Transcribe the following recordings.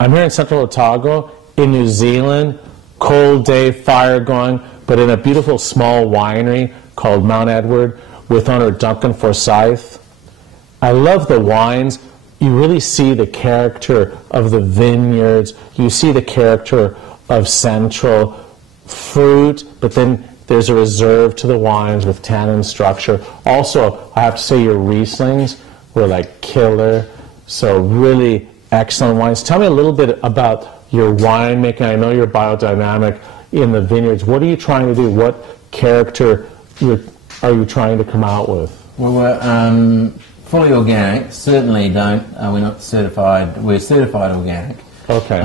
I'm here in Central Otago in New Zealand, cold day, fire going, but in a beautiful small winery called Mount Edward with owner Duncan Forsyth. I love the wines. You really see the character of the vineyards. You see the character of Central fruit, but then there's a reserve to the wines with tannin structure. Also, I have to say your Rieslings were like killer, so really excellent wines. Tell me a little bit about your winemaking. I know you're biodynamic in the vineyards. What are you trying to do? What character are you trying to come out with? Well, we're fully organic. Certainly don't. We're not certified. We're certified organic. Okay.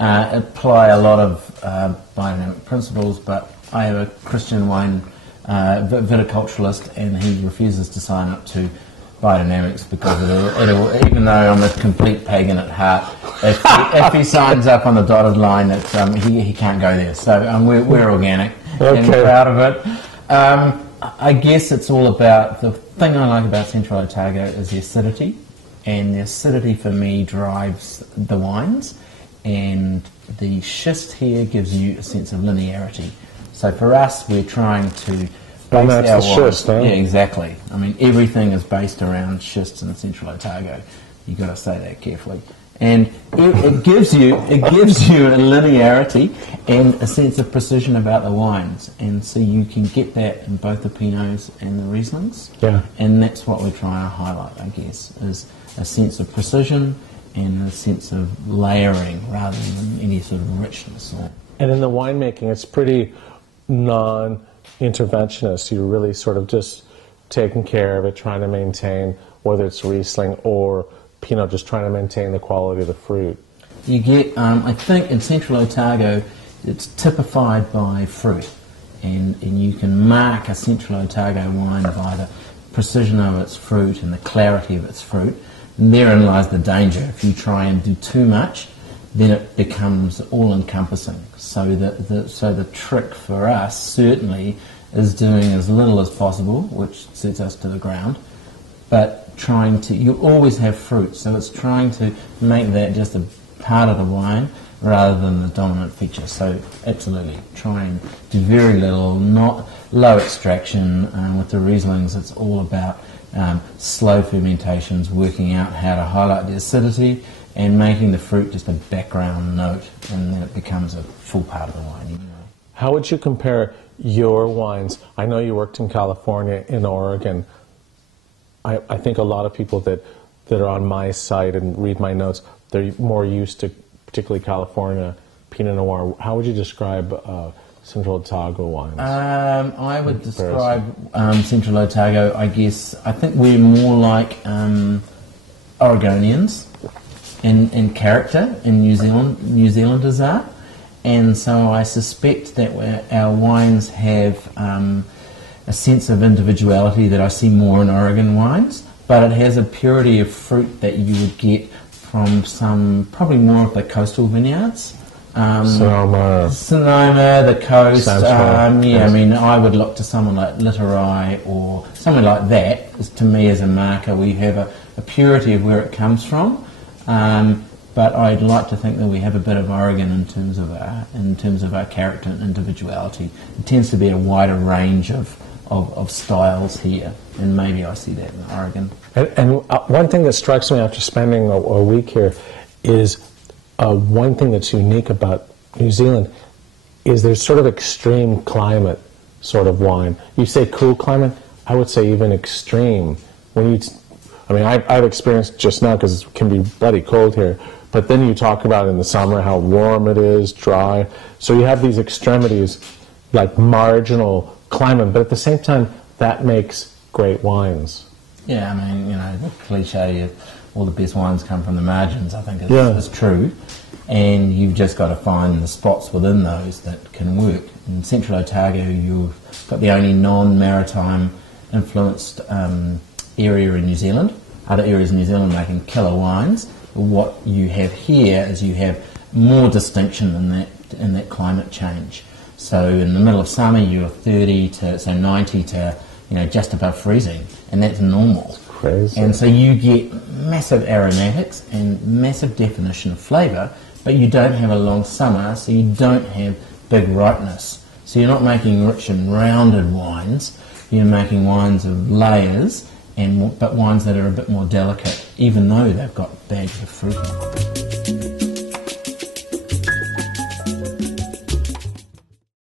Apply a lot of biodynamic principles, but I have a Christian wine viticulturalist, and he refuses to sign up to biodynamics because it'll, even though I'm a complete pagan at heart, if he signs up on the dotted line, he can't go there. So we're organic and proud of it. I guess it's all about, the thing I like about Central Otago is the acidity, and the acidity for me drives the wines, and the schist here gives you a sense of linearity. So for us, we're trying to base our wines. Schist, huh? Yeah, exactly. I mean, everything is based around schists in Central Otago. You've got to say that carefully. And it gives you a linearity and a sense of precision about the wines. And so you can get that in both the Pinots and the Rieslings. Yeah. And that's what we're trying to highlight, I guess, is a sense of precision and a sense of layering rather than any sort of richness. And in the winemaking, it's pretty non-interventionist. You're really sort of just taking care of it, trying to maintain, whether it's Riesling or Pinot, just trying to maintain the quality of the fruit. You get, I think in Central Otago, it's typified by fruit. And you can mark a Central Otago wine by the precision of its fruit and the clarity of its fruit. And therein lies the danger. If you try and do too much, then it becomes all-encompassing. So the trick for us certainly is doing as little as possible, which sets us to the ground, but trying to, you always have fruit, so it's trying to make that just a part of the wine rather than the dominant feature. So absolutely, try and do very little, not low extraction. With the Rieslings, it's all about slow fermentations, working out how to highlight the acidity and making the fruit just a background note, and then it becomes a full part of the wine anyway. How would you compare your wines? I know you worked in California, in Oregon. I think a lot of people that are on my site and read my notes, they're more used to, particularly California, Pinot Noir. How would you describe Central Otago wines? I would describe Central Otago, I guess, I think we're more like Oregonians in character, in New Zealanders are. And so I suspect that our wines have a sense of individuality that I see more in Oregon wines, but it has a purity of fruit that you would get from some, probably more of the coastal vineyards. Sonoma, the coast. I mean, I would look to someone like Literai or something like that. To me, as a marker, we have a purity of where it comes from. But I'd like to think that we have a bit of Oregon in terms of our character and individuality. It tends to be a wider range of styles here, and maybe I see that in Oregon. And one thing that strikes me after spending a week here is one thing that's unique about New Zealand is there's sort of extreme climate sort of wine. You say cool climate, I would say even extreme. I've experienced just now, because it can be bloody cold here, but then you talk about in the summer how warm it is, dry. So you have these extremities, like marginal climate, but at the same time, that makes great wines. Yeah, I mean, the cliche of all the best wines come from the margins, I think is true. And you've just got to find the spots within those that can work. In Central Otago, you've got the only non-maritime influenced area in New Zealand. Other areas in New Zealand making killer wines. What you have here is you have more distinction in that climate change. So in the middle of summer, you're 30 to 90 to just above freezing, and that's normal. crazy. And so you get massive aromatics and massive definition of flavour, but you don't have a long summer, so you don't have big ripeness. So you're not making rich and rounded wines, you're making wines of layers, but wines that are a bit more delicate, even though they've got bags of fruit in them.